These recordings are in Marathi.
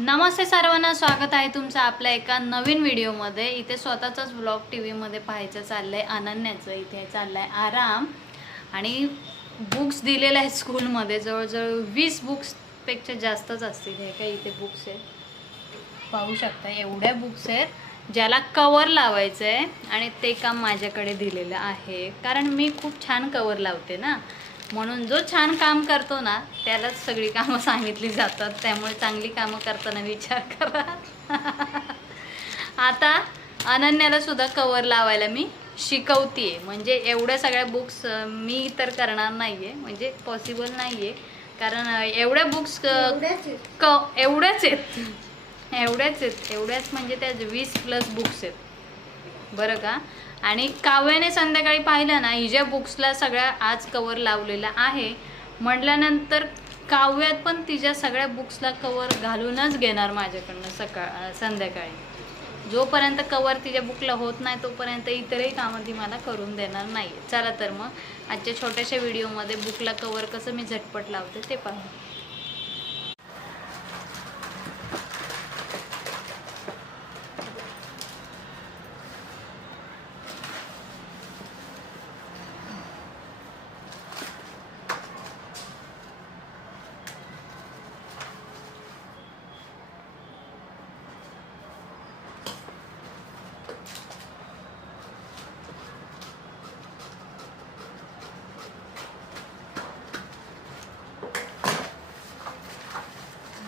नमस्ते सर्वांना, स्वागत आहे तुमचं आपल्या एका नवीन व्हिडिओमध्ये। इथे स्वतःचाच व्लॉग टीव्हीमध्ये पाहायचं चाललंय अनन्याचं। इथे चाललाय आराम आणि बुक्स दिलेले आहेत स्कूलमध्ये, जवळजवळ 20 बुक्सपेक्षा जास्तच असतील। हे काय इथे बुक्स आहेत, पाहू शकता एवढ्या बुक्स आहेत ज्याला कवर लावायचं आहे आणि ते काम माझ्याकडे दिलेलं आहे, कारण मी खूप छान कवर लावते ना, म्हणून जो छान काम करतो ना त्यालाच सगळी कामं सांगितली जातात। त्यामुळे चांगली कामं करताना विचार करा। आता अनन्याला सुद्धा कवर लावायला मी शिकवते, म्हणजे एवढ्या सगळ्या बुक्स मी तर करणार नाही आहे, म्हणजे पॉसिबल नाही आहे, कारण एवढ्या बुक्स एवढ्याच म्हणजे त्या 20+ बुक्स आहेत बरं का। आणि काव्याने संध्याकाळी पाहिलं ना, हिच्या बुक्सला सगळ्या आज कवर लावलेला आहे म्हटल्यानंतर काव्यात पण तिच्या सगळ्या बुक्सला कवर घालूनच घेणार माझ्याकडनं संध्याकाळी। जोपर्यंत कवर तिच्या बुकला होत नाही तोपर्यंत इतरही कामं ती मला करून देणार नाही। चला तर मग आजच्या छोट्याशा व्हिडिओमध्ये बुकला कवर कसं मी झटपट लावते ते पाहू।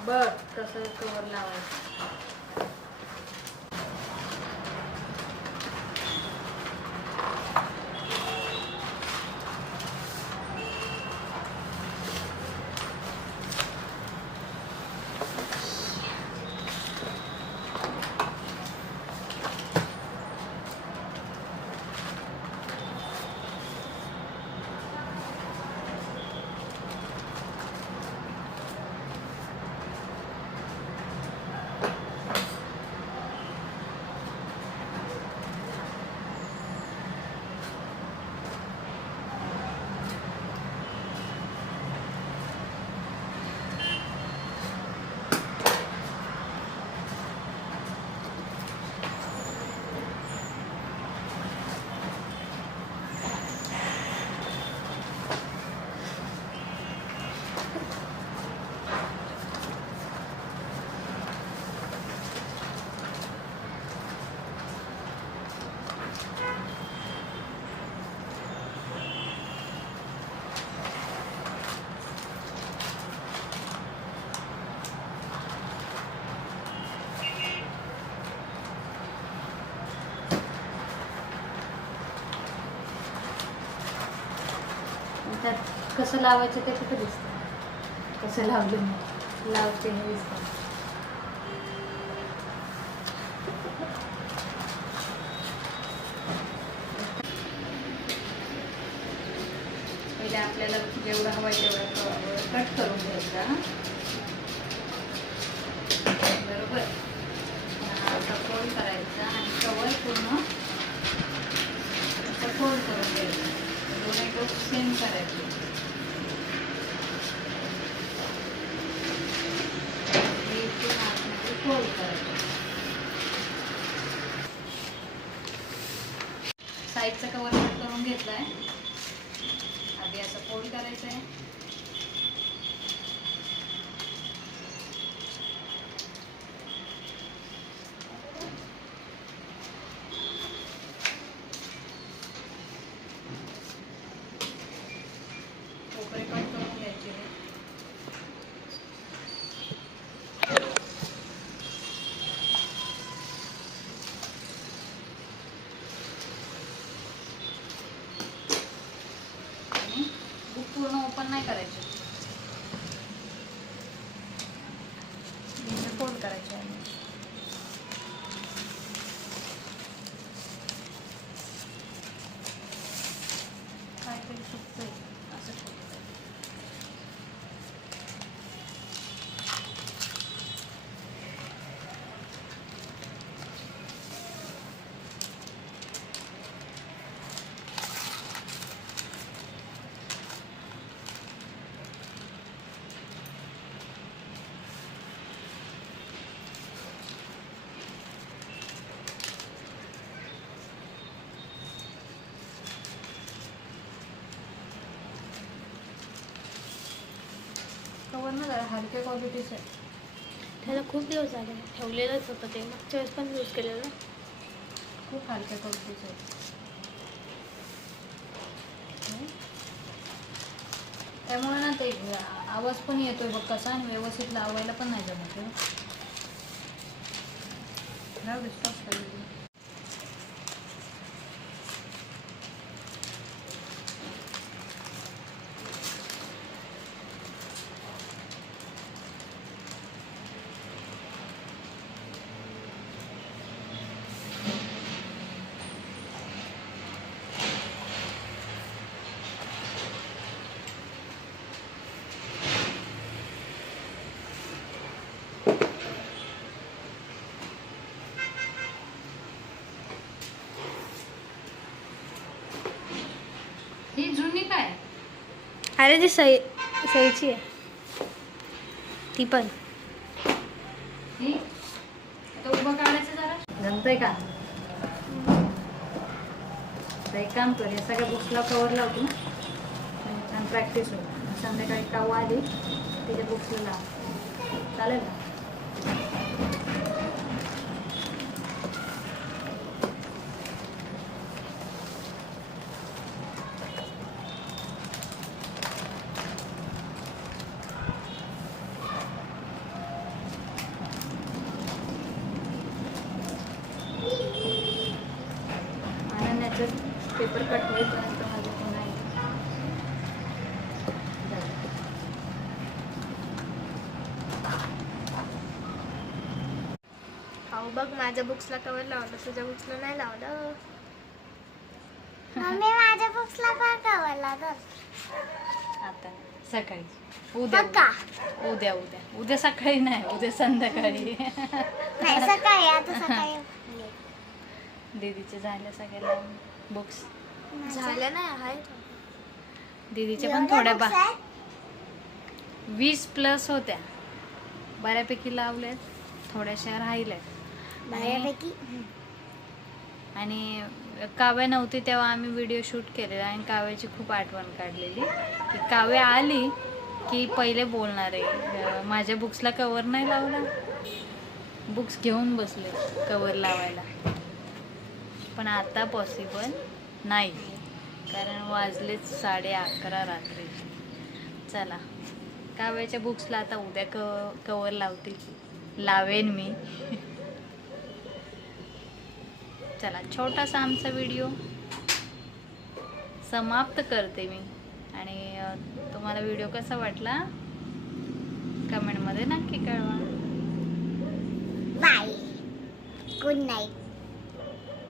बघ कसं कवर लावायचं। त्यात कसं लावायचं ते कुठं दिसतं, कसं लावलं मी लावते हे दिसतं। पहिले आपल्याला जेवढं हवं आहे तेवढं कट करून घ्यायचा बरोबर। असा फोल्ड करायचा आणि कवर पूर्ण असं फोल्ड करून घ्यायचं, दोन्ही टोक सेम करायचे। फोल्ड करायचं, साईडचा कवर कट करून घेतलाय, आधी असं फोल्ड करायचं आहे। कोपरे कट करून घ्यायचे। आणि बुक पूर्ण ओपन नाही करायचे, फोल्ड करायचे आहे। काहीतरी चुकतंय असं ना जरा हलक्या क्वालिटीचं आहे. त्याला खूप दिवस झाले ठेवलेलंच होतं ते मागच्या वेळेस पण यूज केलेलं ना. खूप हलक्या क्वालिटीचं आहे. त्यामुळे ना ते आवाज पण येतोय बघ कसा आणि व्यवस्थित लावायला पण नाही जमत. राहू दे, stop कर. ही जुनी काय? अरे ती सईची आहे ती पण. ही आता उभं काढायचं जरा जमतंय का? तर एक काम कर, या सगळ्या बुक्सला कवर लावतो आणि प्रॅक्टिस होईल. संध्याकाळी कावा आली तिच्या बुक्सला लाव, चालेल का? पेपर कट होईपर्यंत माझं पुन्हा हो बघ माझ्या बुक्सला कवर लावलं, तुझ्या बुक्सला नाही लावलं. मम्मी माझ्या बुक्सला पण कवर लागल. आता सकाळी उद्या उद्या उद्या उद्या सकाळी नाही, उद्या संध्याकाळी. नाही सकाळी, आता सकाळी. दीदीचे झाले सगळ्याला बुक्स. झालं नाही आहेत दीदीच्या पण थोड्या 20+ होत्या, बऱ्यापैकी लावल्यात, थोड्याशा राहिल्यात. बऱ्यापैकी. आणि काव्या नव्हती तेव्हा आम्ही व्हिडिओ शूट केलेला आणि काव्याची खूप आठवण काढलेली की काव्या आली की पहिले बोलणार आहे माझ्या बुक्सला कवर नाही लावला. बुक्स घेऊन बसले कवर लावायला, पण आता पॉसिबल नाही कारण वाजलेच 11:30 रात्री. चला काव्याच्या बुक्सला आता उद्या कवर लावेन मी. चला छोटासा आमचा व्हिडिओ समाप्त करते मी आणि तुम्हाला व्हिडिओ कसा वाटला कमेंटमध्ये नक्की कळवा. Bye, good night.